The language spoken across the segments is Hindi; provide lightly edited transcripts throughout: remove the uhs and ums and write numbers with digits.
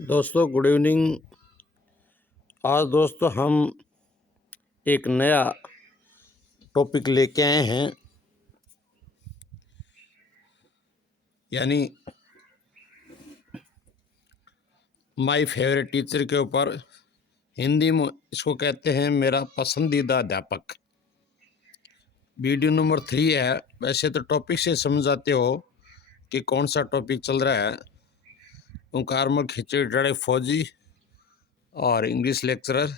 दोस्तों गुड इवनिंग। आज दोस्तों हम एक नया टॉपिक लेके आए हैं, यानी माय फेवरेट टीचर के ऊपर। हिंदी में इसको कहते हैं मेरा पसंदीदा अध्यापक। वीडियो नंबर 3 है। वैसे तो टॉपिक से समझ आते हो कि कौन सा टॉपिक चल रहा है। ओंकारमल खिचड़ी डरे फौजी और इंग्लिश लेक्चरर।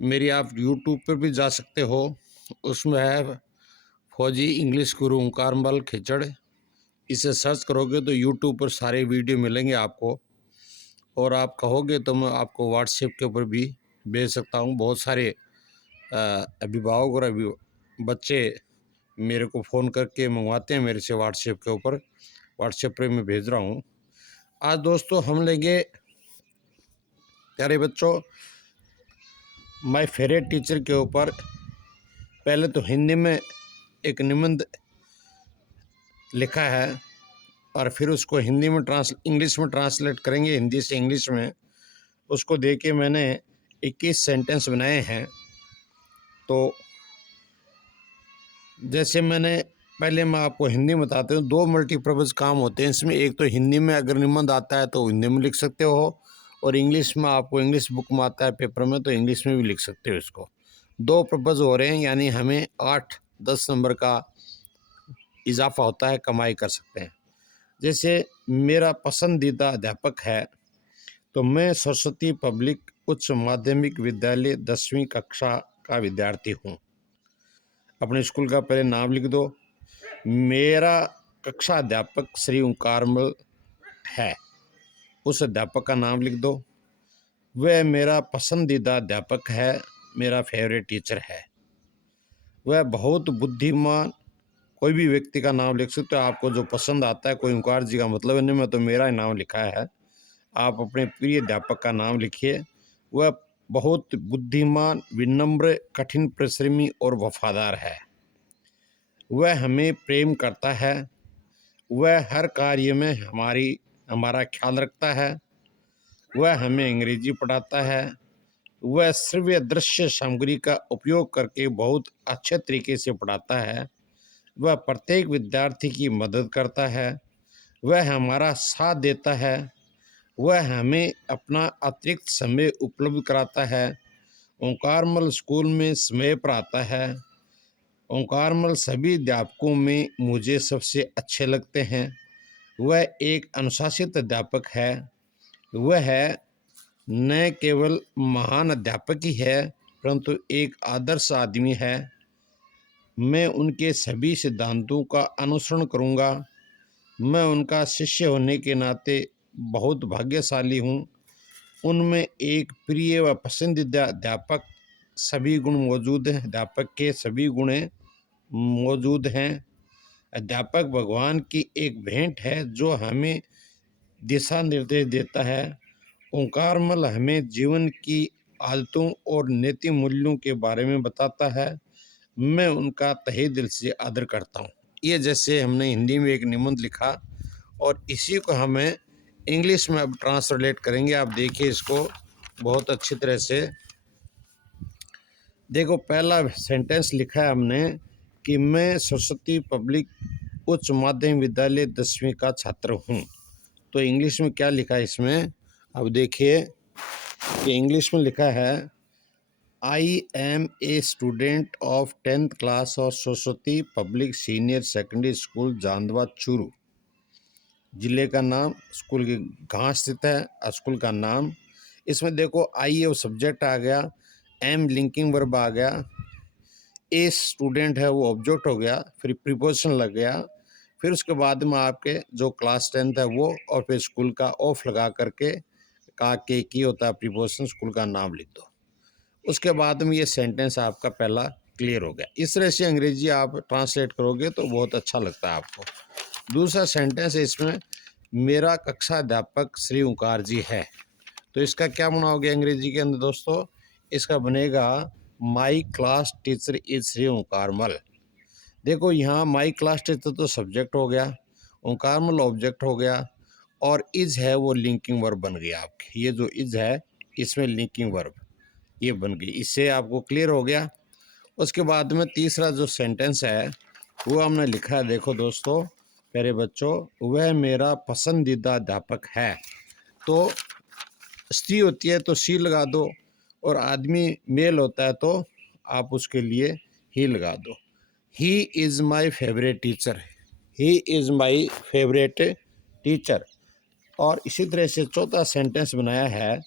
मेरी आप यूट्यूब पर भी जा सकते हो, उसमें है फौजी इंग्लिश गुरु ओंकारमल खिचड़। इसे सर्च करोगे तो यूट्यूब पर सारे वीडियो मिलेंगे आपको, और आप कहोगे तो मैं आपको व्हाट्सएप के ऊपर भी भेज सकता हूँ। बहुत सारे अभिभावक और बच्चे मेरे को फ़ोन करके मंगवाते हैं मेरे से व्हाट्सएप के ऊपर। व्हाट्सएप पे मैं भेज रहा हूँ। आज दोस्तों हम लेंगे, प्यारे बच्चों, माय फेवरेट टीचर के ऊपर। पहले तो हिंदी में एक निबंध लिखा है और फिर उसको हिंदी में इंग्लिश में ट्रांसलेट करेंगे, हिंदी से इंग्लिश में। उसको दे के मैंने 21 सेंटेंस बनाए हैं। तो जैसे पहले मैं आपको हिंदी में बताता हूँ। 2 मल्टीपर्पज़ काम होते हैं इसमें। एक तो हिंदी में अगर निबंध आता है तो हिंदी में लिख सकते हो, और इंग्लिश में आपको इंग्लिश बुक में आता है पेपर में तो इंग्लिश में भी लिख सकते हो। इसको 2 पर्पज़ हो रहे हैं, यानी हमें 8-10 नंबर का इजाफा होता है, कमाई कर सकते हैं। जैसे मेरा पसंदीदा अध्यापक है, तो मैं सरस्वती पब्लिक उच्च माध्यमिक विद्यालय 10वीं कक्षा का विद्यार्थी हूँ। अपने स्कूल का पहले नाम लिख दो। मेरा कक्षा अध्यापक श्री ओंकारमल है, उस अध्यापक का नाम लिख दो। वह मेरा पसंदीदा अध्यापक है, मेरा फेवरेट टीचर है। वह बहुत बुद्धिमान, कोई भी व्यक्ति का नाम लिख सकते हो, आपको जो पसंद आता है। कोई ओंकार जी का मतलब नहीं, मैं तो मेरा ही नाम लिखा है। आप अपने प्रिय अध्यापक का नाम लिखिए। वह बहुत बुद्धिमान, विनम्र, कठिन परिश्रमी और वफादार है। वह हमें प्रेम करता है। वह हर कार्य में हमारा ख्याल रखता है। वह हमें अंग्रेजी पढ़ाता है। वह श्रव्य दृश्य सामग्री का उपयोग करके बहुत अच्छे तरीके से पढ़ाता है। वह प्रत्येक विद्यार्थी की मदद करता है। वह हमारा साथ देता है। वह हमें अपना अतिरिक्त समय उपलब्ध कराता है। ओंकारमल स्कूल में समय पर आता है। ओंकारमल सभी अध्यापकों में मुझे सबसे अच्छे लगते हैं। वह एक अनुशासित अध्यापक है। वह न केवल महान अध्यापक ही है, परंतु एक आदर्श आदमी है। मैं उनके सभी सिद्धांतों का अनुसरण करूंगा। मैं उनका शिष्य होने के नाते बहुत भाग्यशाली हूँ। उनमें एक प्रिय व पसंदीदा अध्यापक सभी गुण मौजूद हैं। अध्यापक के सभी गुण मौजूद हैं। अध्यापक भगवान की एक भेंट है जो हमें दिशा निर्देश देता है। ओंकारमल हमें जीवन की आदतों और नैतिक मूल्यों के बारे में बताता है। मैं उनका तहे दिल से आदर करता हूँ। ये जैसे हमने हिंदी में एक निबंध लिखा, और इसी को हमें इंग्लिश में अब ट्रांसलेट करेंगे। आप देखिए इसको बहुत अच्छी तरह से। देखो, पहला सेंटेंस लिखा है हमने कि मैं सरस्वती पब्लिक उच्च माध्यमिक विद्यालय 10वीं का छात्र हूँ। तो इंग्लिश में क्या लिखा है इसमें, अब देखिए कि इंग्लिश में लिखा है I am a student of 10th class of Saraswati public senior secondary school Jandwa Churu. जिले का नाम, स्कूल की कहाँ स्थित है, स्कूल का नाम। इसमें देखो आई वो सब्जेक्ट आ गया, एम लिंकिंग वर्ब आ गया, ए स्टूडेंट है वो ऑब्जेक्ट हो गया, फिर प्रीपोजिशन लग गया, फिर उसके बाद में आपके जो क्लास 10th है वो, और फिर स्कूल का ऑफ लगा करके का के की होता है प्रीपोजिशन, स्कूल का नाम लिख दो। उसके बाद में ये सेंटेंस आपका पहला क्लियर हो गया। इस तरह से अंग्रेजी आप ट्रांसलेट करोगे तो बहुत अच्छा लगता है आपको। दूसरा सेंटेंस है इसमें, मेरा कक्षा अध्यापक श्री ओंकार जी है। तो इसका क्या बनाओगे अंग्रेजी के अंदर दोस्तों, इसका बनेगा my class teacher is Shri Omkarmal. देखो यहाँ माई क्लास टीचर तो सब्जेक्ट हो गया, ओंकारमल ऑब्जेक्ट हो गया, और इज है वो लिंकिंग वर्ब बन गया आपके। ये जो इज है इसमें लिंकिंग वर्ब ये बन गई। इससे आपको क्लियर हो गया। उसके बाद में तीसरा जो सेंटेंस है वो हमने लिखा है, देखो दोस्तों प्यारे बच्चों, वह मेरा पसंदीदा अध्यापक है। तो स्त्री होती है तो सी लगा दो, और आदमी मेल होता है तो आप उसके लिए ही लगा दो। He is my favourite teacher, he is my favourite teacher. और इसी तरह से चौथा सेंटेंस बनाया है,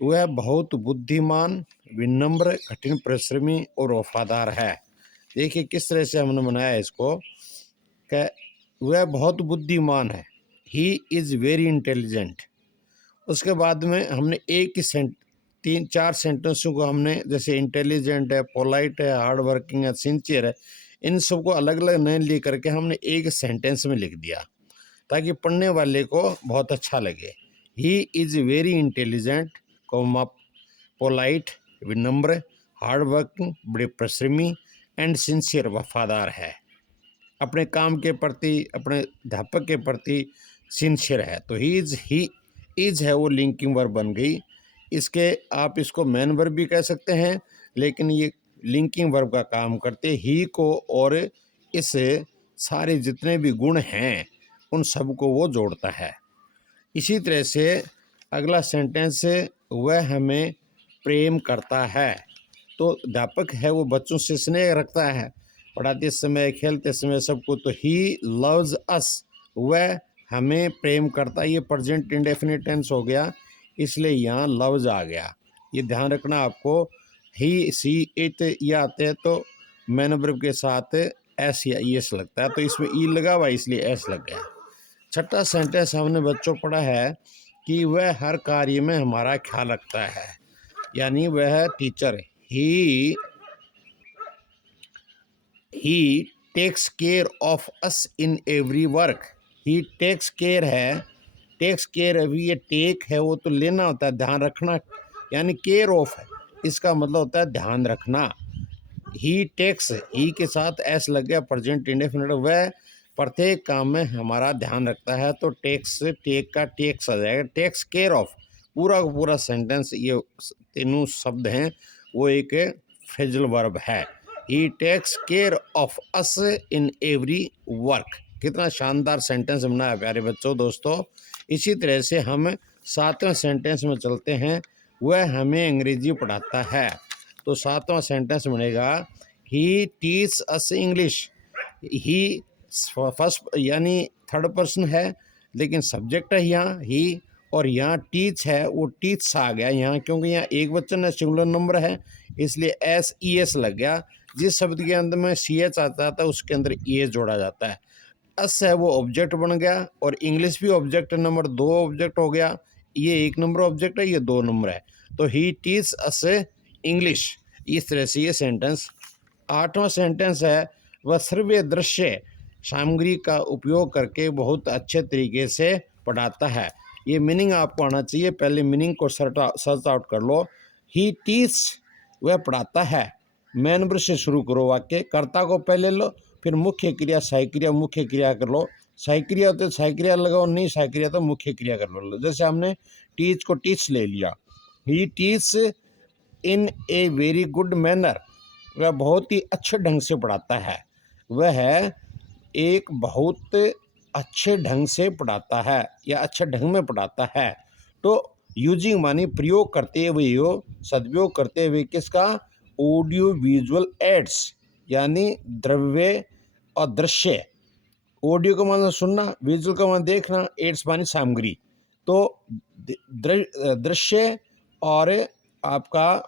वह बहुत बुद्धिमान, विनम्र, कठिन परिश्रमी और वफादार है। देखिए किस तरह से हमने बनाया है इसको, कि वह बहुत बुद्धिमान है, ही इज़ वेरी इंटेलिजेंट। उसके बाद में हमने एक ही तीन चार सेंटेंसों को हमने, जैसे इंटेलिजेंट है, पोलाइट है, हार्ड वर्किंग है, सिंसियर है, इन सबको अलग अलग नहीं लिख करके हमने एक सेंटेंस में लिख दिया ताकि पढ़ने वाले को बहुत अच्छा लगे। He is very intelligent, polite, विनम्र, हार्ड वर्किंग, बड़े परिश्रमी एंड सिंसियर, वफादार है। अपने काम के प्रति, अपने अध्यापक के प्रति सिंसियर है। तो ही इज़ है वो लिंकिंग वर्ब बन गई। इसके आप इसको मेन वर्ब भी कह सकते हैं, लेकिन ये लिंकिंग वर्ब का काम करते ही को और इस सारे जितने भी गुण हैं उन सब को वो जोड़ता है। इसी तरह से अगला सेंटेंस, वह हमें प्रेम करता है। तो अध्यापक है वो बच्चों से स्नेह रखता है, पढ़ाते समय, खेलते समय, सबको। तो ही लव्स अस, वह हमें प्रेम करता है। ये प्रेजेंट इंडेफिनिट टेंस हो गया, इसलिए यहाँ लव्स आ गया। ये ध्यान रखना आपको। ही, सी, इट ये आते हैं तो मैन वर्ब के साथ एस या ईएस लगता है, तो इसमें ई लगा हुआ इसलिए एस लग गया। छठा सेंटेंस हमने बच्चों पढ़ा है कि वह हर कार्य में हमारा ख्याल रखता है, यानी वह teacher, he takes care of us in every work. He takes care है, टेक्स केयर, अभी ये टेक है वो तो लेना होता है, ध्यान रखना, यानी केयर ऑफ है, इसका मतलब होता है ध्यान रखना। ही टेक्स, ही के साथ एस लग गया, प्रेजेंट इंडेफिनिट। वह प्रत्येक काम में हमारा ध्यान रखता है, तो टेक्स, टेक का टेक्स आ जाएगा। टेक्स केयर ऑफ, पूरा का पूरा सेंटेंस, ये तीनों शब्द हैं वो एक फ्रेजल वर्ब है। He takes care of us in every work. कितना शानदार सेंटेंस बनाया प्यारे बच्चों। दोस्तों इसी तरह से हम सातवें सेंटेंस में चलते हैं, वह हमें अंग्रेजी पढ़ाता है। तो सातवां सेंटेंस बनेगा, ही टीच अस इंग्लिश। ही फर्स्ट यानी थर्ड पर्सन है, लेकिन सब्जेक्ट है यहाँ ही, और यहाँ टीच है वो टीच आ गया यहाँ, क्योंकि यहाँ एक वचन है, सिंगुलर नंबर है, इसलिए एस ई एस लग गया। जिस शब्द के अंदर में सी एच आता था उसके अंदर ई एस जोड़ा जाता है। अस है वो ऑब्जेक्ट बन गया, और इंग्लिश भी ऑब्जेक्ट नंबर 2 ऑब्जेक्ट हो गया। ये 1 नंबर ऑब्जेक्ट है, ये 2 नंबर है, तो ही टीच अस इंग्लिश। इस तरह से ये सेंटेंस। आठवां सेंटेंस है, वह श्रव्य दृश्य सामग्री का उपयोग करके बहुत अच्छे तरीके से पढ़ाता है। ये मीनिंग आपको आना चाहिए, पहले मीनिंग को सर्च आउट कर लो। ही टीच, वह पढ़ाता है, मेन वर्ब से शुरू करो वाक्य, कर्ता को पहले लो, फिर मुख्य क्रिया, सहायक क्रिया, मुख्य क्रिया कर लो। सहायक क्रिया होते सहायक क्रिया लगाओ, नहीं सहायक क्रिया तो मुख्य क्रिया कर लो। जैसे हमने टीच को टीच ले लिया, he teach in a very good manner, वह बहुत ही अच्छे ढंग से पढ़ाता है। वह एक बहुत अच्छे ढंग से पढ़ाता है या अच्छे ढंग में पढ़ाता है। तो यूजिंग मानी प्रयोग करते हुए, यो सदुपयोग करते हुए किसका, ऑडियो विजुअल एड्स, यानी द्रव्य और दृश्य। ऑडियो का मतलब सुनना, विजुअल का मतलब देखना, एड्स मानी सामग्री। तो दृश्य और आपका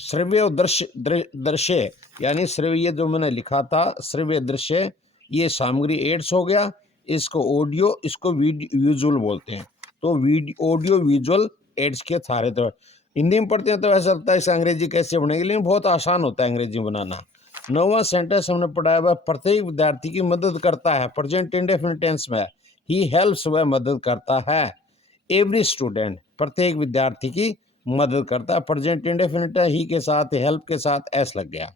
श्रव्य और दृश्य, यानी श्रव्य जो मैंने लिखा था, श्रव्य दृश्य, ये सामग्री एड्स हो गया। इसको ऑडियो, इसको विजुअल बोलते हैं। तो ऑडियो विजुअल एड्स के सारे तरह हिंदी में पढ़ते हैं तो ऐसा लगता है इसे अंग्रेजी कैसे बनेगी, लेकिन बहुत आसान होता है अंग्रेजी बनाना। नौवां सेंटेंस हमने पढ़ाया हुआ, प्रत्येक विद्यार्थी की मदद करता है, प्रेजेंट इंडेफिनिट टेंस में। ही हेल्प्स, वह मदद करता है। एवरी स्टूडेंट, प्रत्येक विद्यार्थी की मदद करता है, प्रेजेंट इंडेफिनिट है, ही के साथ, हेल्प के साथ एस लग गया।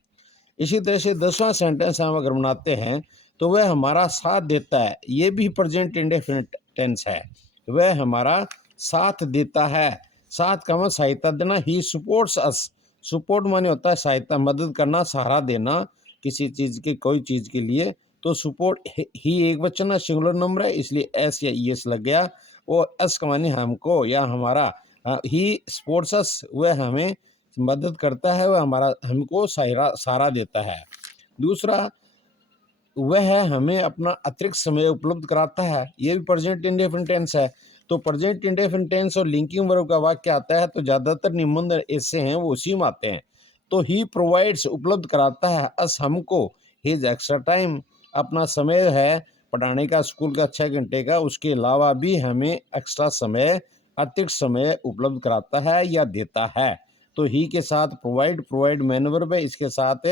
इसी तरह से 10वां सेंटेंस हम अगर बनाते हैं तो वह हमारा साथ देता है, ये भी प्रेजेंट इंडेफिनिट टेंस है। वह हमारा साथ देता है। साथ का मतलब सहायता देना। ही सपोर्ट्स अस। सपोर्ट माने होता है सहायता, मदद करना, सहारा देना किसी चीज़ के, कोई चीज़ के लिए। तो सपोर्ट ही एक वचन है, सिंगुलर नंबर है, इसलिए एस या ई एस लग गया। और एस का माने हमको या हमारा। ही सपोर्ट्स अस, वह हमें मदद करता है, वह हमारा हमको सहारा देता है। दूसरा, वह हमें अपना अतिरिक्त समय उपलब्ध कराता है। ये भी प्रेजेंट इंडेफिनिट टेंस है। तो प्रेजेंट इंडेफिनिट टेंस और लिंकिंग वर्ब का वाक्य आता है तो ज़्यादातर निबंध ऐसे हैं वो उसी में आते हैं। तो ही प्रोवाइड्स, उपलब्ध कराता है, अस हमको, हिज एक्स्ट्रा टाइम, अपना समय है पढ़ाने का, स्कूल का 6 घंटे का, उसके अलावा भी हमें एक्स्ट्रा समय, अतिरिक्त समय उपलब्ध कराता है या देता है। तो ही के साथ प्रोवाइड, प्रोवाइड मैन वर्ब है, इसके साथ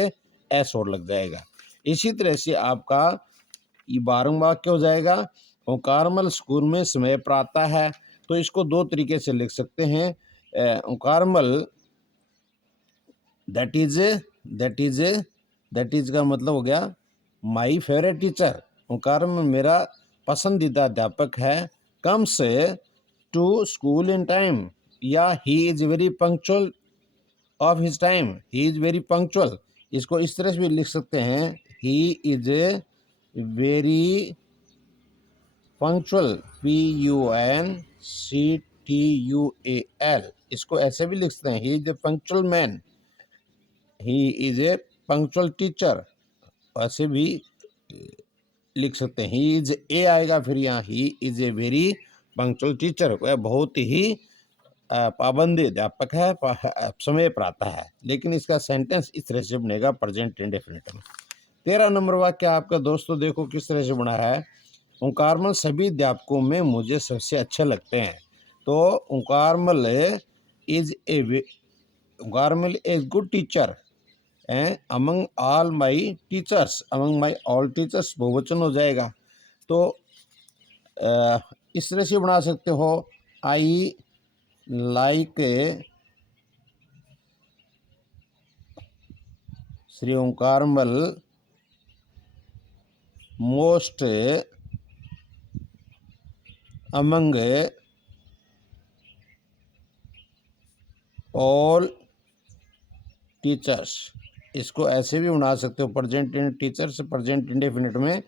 एस और लग जाएगा। इसी तरह से आपका ये 12वां वाक्य हो जाएगा, ओंकारमल स्कूल में समय पर आता है। तो इसको दो तरीके से लिख सकते हैं। Omkarmal that is that is का मतलब हो गया माई फेवरेट टीचर। ओंकारमल मेरा पसंदीदा अध्यापक है। Comes to school in time, या he is very punctual of his time, he is very punctual. इसको इस तरह से भी लिख सकते हैं, he is very punctual, PUNCTUAL। इसको ऐसे भी लिख सकते हैं, he is a punctual man, he is a punctual teacher, ऐसे भी लिख सकते हैं। ही इज ए आएगा फिर यहाँ, ही is a very punctual teacher, वह बहुत ही पाबंदी अध्यापक है, समय पर आता है। लेकिन इसका सेंटेंस इस तरह से बनेगा प्रेजेंट इंडेफिनिट में। 13 नंबर वाक्य आपका दोस्तों देखो किस तरह से बना है। ओंकारमल सभी अध्यापकों में मुझे सबसे अच्छे लगते हैं। तो Omkarmal is good teacher among all my teachers, among my all teachers बहुवचन हो जाएगा। तो इस तरह से बना सकते हो, I like Shri Omkarmal most among all teachers. इसको ऐसे भी बना सकते हो, प्रेजेंट टीचर्स प्रेजेंट इंडेफिनिट में।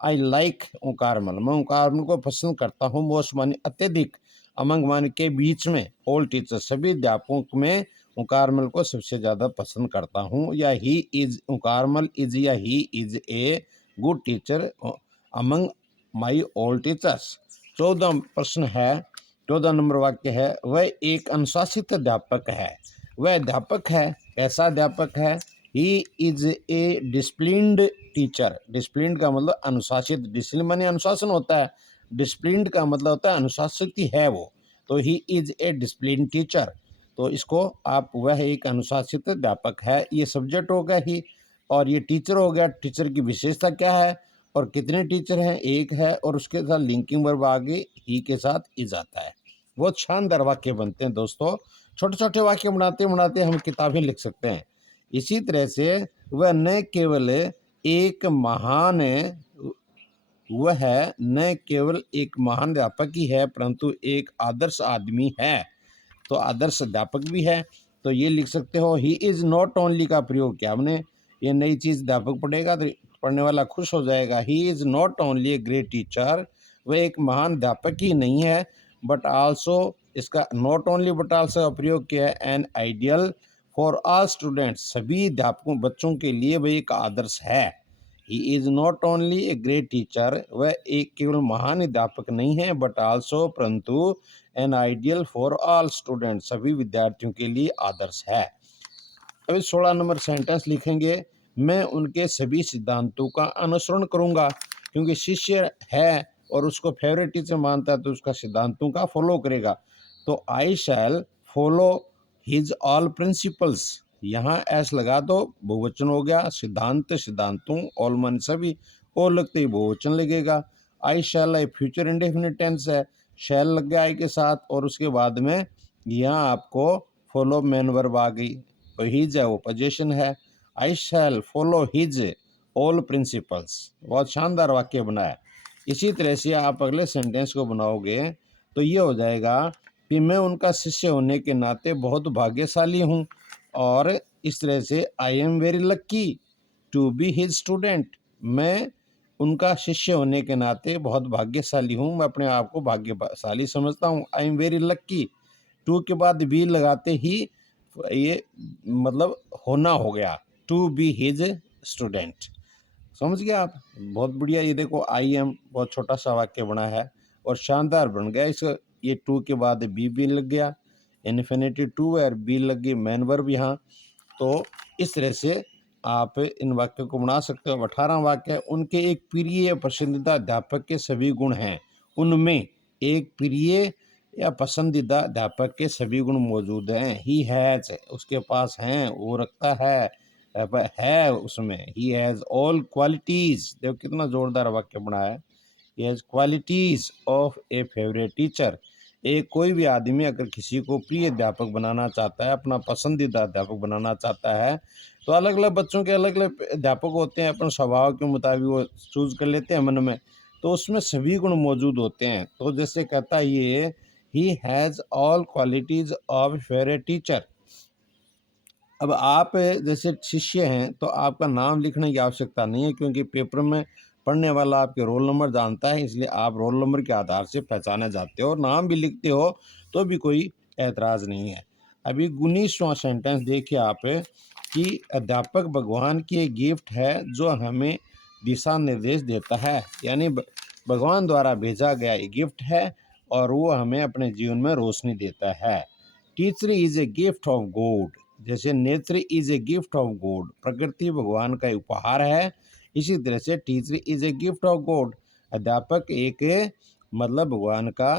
आई लाइक ओंकारमल, मैं ओंकारमल को पसंद करता हूँ। मोस्ट माने अत्यधिक, अमंग माने के बीच में, ऑल टीचर्स सभी अध्यापकों में ओंकारमल को सबसे ज़्यादा पसंद करता हूँ। या ही इज, ओंकारमल इज या he is a good teacher among my all teachers. 14 प्रश्न है, 14 नंबर वाक्य है, वह एक अनुशासित अध्यापक है। वह अध्यापक है, कैसा अध्यापक है? ही is A disciplined teacher. Disciplined का मतलब अनुशासित, डिसिप्लिन माने अनुशासन होता है, डिसिप्लिन्ड का मतलब होता है अनुशासित ही है वो। तो ही इज ए डिसिप्लिन टीचर। तो इसको आप, वह एक अनुशासित अध्यापक है, ये सब्जेक्ट हो गया ही, और ये टीचर हो गया। टीचर की विशेषता क्या है और कितने टीचर हैं? एक है, और उसके साथ लिंकिंग वर्ब आगे ही के साथ इज आता है। बहुत शानदार वाक्य बनते हैं दोस्तों। छोटे छोटे वाक्य बनाते बनाते हम किताबें लिख सकते हैं। इसी तरह से वह न केवल एक महान, वह न केवल एक महान अध्यापक ही है परंतु एक आदर्श आदमी है। तो आदर्श अध्यापक भी है। तो ये लिख सकते हो, ही इज़ नॉट ओनली का प्रयोग किया हमने। ये नई चीज़ अध्यापक पढ़ेगा तो पढ़ने वाला खुश हो जाएगा। He is not only a great teacher, वह एक महान अध्यापक ही नहीं है, बट आल्सो, इसका नॉट ओनली बट आल्सो का प्रयोग किया है, an ideal for all students, सभी अध्यापकों बच्चों के लिए वह एक आदर्श है। He is not only a great teacher, वह एक केवल महान अध्यापक नहीं है, बट आल्सो परंतु an ideal for all student, सभी विद्यार्थियों के लिए आदर्श है। अभी 16 नंबर सेंटेंस लिखेंगे, मैं उनके सभी सिद्धांतों का अनुसरण करूंगा। क्योंकि शिष्य है और उसको फेवरेट टीचर मानता है तो उसका सिद्धांतों का फॉलो करेगा। तो आई शैल फॉलो हिज ऑल प्रिंसिपल्स, यहाँ एस लगा दो, बहुवचन हो गया। सिद्धांत, सिद्धांतों, ऑल मन सभी, और लगते ही बहुवचन लगेगा। आई शैल ए फ्यूचर इंडेफिनिट टेंस है, शैल लग गया आई के साथ, और उसके बाद में यहाँ आपको फॉलो मैन वर्ब आ गई। तो हिज है वो पोजीशन है। आई शैल फॉलो हिज ऑल प्रिंसिपल्स। बहुत शानदार वाक्य बनाया। इसी तरह से आप अगले सेंटेंस को बनाओगे तो ये हो जाएगा कि मैं उनका शिष्य होने के नाते बहुत भाग्यशाली हूँ, और इस तरह से I am very lucky to be his student. मैं उनका शिष्य होने के नाते बहुत भाग्यशाली हूँ, मैं अपने आप को भाग्यशाली समझता हूँ। I am very lucky, to के बाद बी लगाते ही ये मतलब होना हो गया, टू बी हिज स्टूडेंट। समझ गया आप? बहुत बढ़िया। ये देखो आई एम बहुत छोटा सा वाक्य बना है और शानदार बन गया। इस ये टू के बाद बी लग गया, इन्फिनिटी टू है और बी लग गई मैन वर्ब यहाँ। तो इस तरह से आप इन वाक्यों को बना सकते हो। 18 वाक्य, उनके एक प्रिय या पसंदीदा अध्यापक के सभी गुण हैं। उनमें एक प्रिय या पसंदीदा अध्यापक के सभी गुण मौजूद हैं। ही हैज़, उसके पास हैं, वो रखता है उसमें। ही हैज़ ऑल क्वालिटीज़, देखो कितना जोरदार वाक्य बनाया है। He has qualities of A favourite teacher. एक कोई भी आदमी अगर किसी को प्रिय अध्यापक बनाना चाहता है, अपना पसंदीदा अध्यापक बनाना चाहता है, तो अलग अलग बच्चों के अलग अलग अध्यापक होते हैं, अपने स्वभाव के मुताबिक वो चूज कर लेते हैं मन में, तो उसमें सभी गुण मौजूद होते हैं। तो जैसे कहता है ये, he has all qualities of favourite teacher. अब आप जैसे शिष्य हैं तो आपका नाम लिखने की आवश्यकता नहीं है, क्योंकि पेपर में पढ़ने वाला आपके रोल नंबर जानता है, इसलिए आप रोल नंबर के आधार से पहचाने जाते हो। नाम भी लिखते हो तो भी कोई ऐतराज़ नहीं है। अभी 19वां सेंटेंस देखिए आप, कि अध्यापक भगवान की एक गिफ्ट है जो हमें दिशा निर्देश देता है। यानी भगवान द्वारा भेजा गया एक गिफ्ट है और वो हमें अपने जीवन में रोशनी देता है। Teacher is a gift of God, जैसे nature is a gift of God, प्रकृति भगवान का उपहार है, इसी तरह से teacher is a gift of God, अध्यापक एक मतलब भगवान का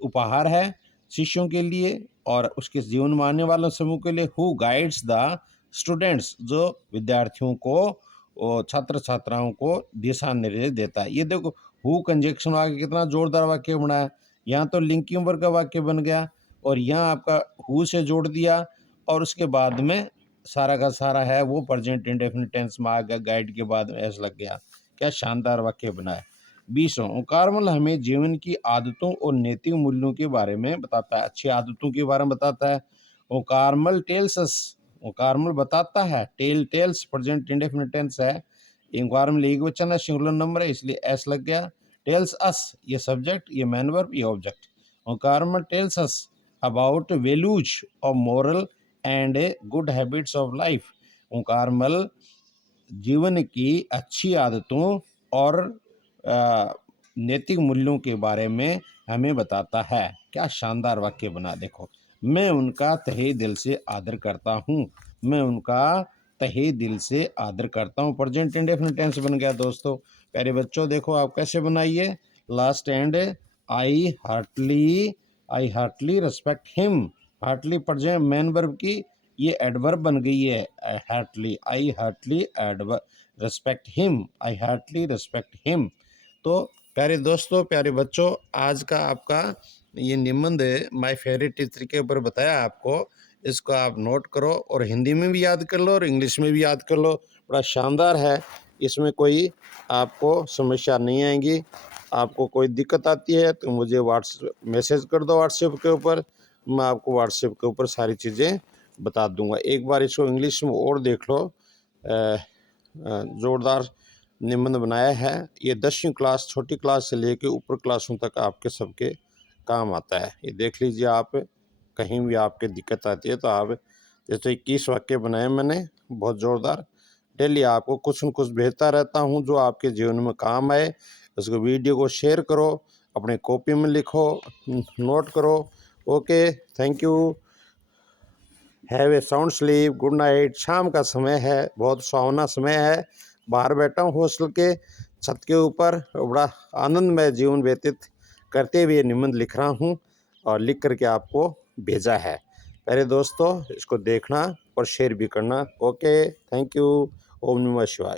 उपहार है शिष्यों के लिए और उसके जीवन मानने वालों समूह के लिए। हु गाइड्स द स्टूडेंट्स, जो विद्यार्थियों को छात्र छात्राओं को दिशा निर्देश देता है। ये देखो हु कंजक्शन आगे कितना जोरदार वाक्य बना है। यहाँ तो लिंकिंग वर्ग का वाक्य बन गया और यहाँ आपका हु से जोड़ दिया और उसके बाद में सारा का सारा है वो प्रेजेंट इंडेफिनिट टेंस में आ गया, गाइड के बाद में एस लग गया। क्या शानदार वाक्य बना है। 20वां, ओंकारमल हमें जीवन की आदतों और नैतिक मूल्यों के बारे में बताता है, अच्छी आदतों के बारे में बताता है। ओंकारमल टेल्स अस, ओंकारमल बताता है, टेल्स प्रेजेंट इंडेफिनिट टेंस है, ओंकारमल एक वचन है, सिंगुलर नंबर है, इसलिए एस लग गया। टेल्स अस ये सब्जेक्ट, ये मैन वर्ब, ये object. Omkarmal tells us about values of moral and good habits of life. Omkarmal जीवन की अच्छी आदतों और नैतिक मूल्यों के बारे में हमें बताता है। क्या शानदार वाक्य बना, देखो। मैं उनका तहे दिल से आदर करता हूँ, मैं उनका तहे दिल से आदर करता हूँ, प्रेजेंट इंडेफिनिट टेंस बन गया। दोस्तों प्यारे बच्चों देखो आप कैसे बनाइए, last and I heartly respect him, heartly present main verb की ये एडवर्ब बन गई है, I heartly adverb respect him, I heartly respect him. तो प्यारे दोस्तों प्यारे बच्चों, आज का आपका ये निबंध माय फेवरेट टीचर के ऊपर बताया आपको, इसको आप नोट करो और हिंदी में भी याद कर लो और इंग्लिश में भी याद कर लो। बड़ा शानदार है, इसमें कोई आपको समस्या नहीं आएगी। आपको कोई दिक्कत आती है तो मुझे मैसेज कर दो व्हाट्सएप के ऊपर, मैं आपको व्हाट्सएप के ऊपर सारी चीज़ें बता दूंगा। एक बार इसको इंग्लिश में और देख लो, जोरदार निबंध बनाया है। ये 10वीं क्लास छोटी क्लास से लेके ऊपर क्लासों तक आपके सबके काम आता है। ये देख लीजिए आप, कहीं भी आपके दिक्कत आती है तो आप, जैसे 21 वाक्य बनाए मैंने बहुत ज़ोरदार। डेली आपको कुछ न कुछ भेजता रहता हूँ जो आपके जीवन में काम आए। उसको वीडियो को शेयर करो, अपने कॉपी में लिखो, नोट करो। Okay, thank you, have a sound sleep, good night. शाम का समय है, बहुत सुहावना समय है, बाहर बैठा हूँ हॉस्टल के छत के ऊपर, बड़ा आनंदमय जीवन व्यतीत करते हुए निबंध लिख रहा हूँ और लिख करके आपको भेजा है। प्यारे दोस्तों इसको देखना और शेयर भी करना। ओके, थैंक यू, ओम नमः शिवाय।